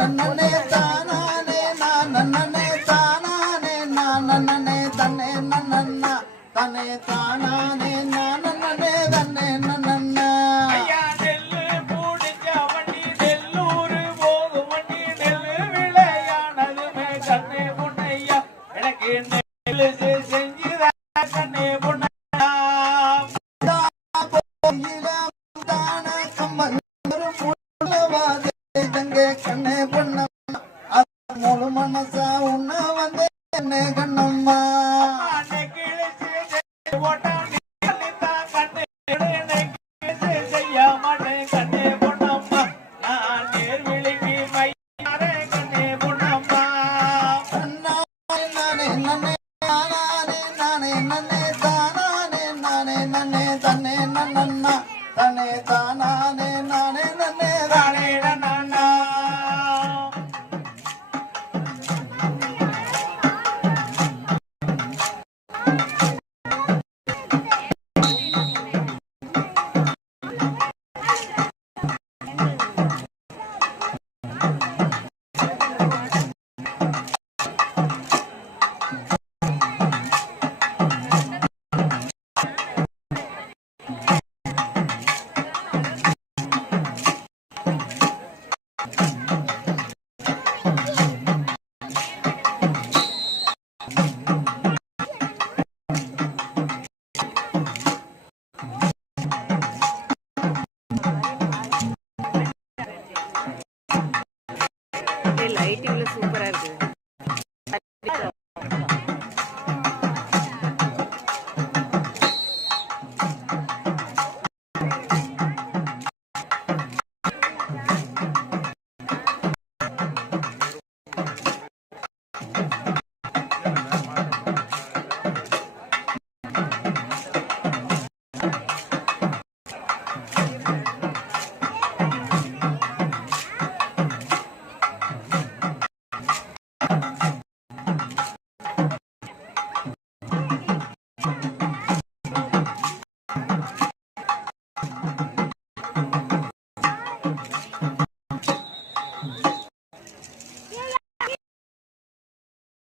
நன்னே தானானே நான் நன்னே தானானே நான் நன்னே தன்னே நன்னன்னா தன்னே தானானே நான் நன்னே தன்னே நன்னன்னா ஐயா நெல்லு பூடிச்ச வண்டி நெல்லூர் போகும் வண்டி நெல்லு விளையானதுமே கண்ணே பொண்ணையா எனக்கு நெல்லு செஞ்சுதா கண்ணே பொண்ணையா கண்ணே பொண்ணம்மா முழு மனசா உன்ன வந்து என்ன கண்ணம்மா செய்ய மாட்டேன் கண்ணே பொண்ணம்மா நான் நேர்விழிக்கு மையாரே கண்ணே பொண்ணம்மா நானே நன்னே தானானே நானே நன்னே தானானே நானே நன்னே தன்னே நன்னன்னா தன்னே தானானே நானே நன்னே தானே நன்னன்னா லைட்டிங்ல சூப்பரா இருக்கு.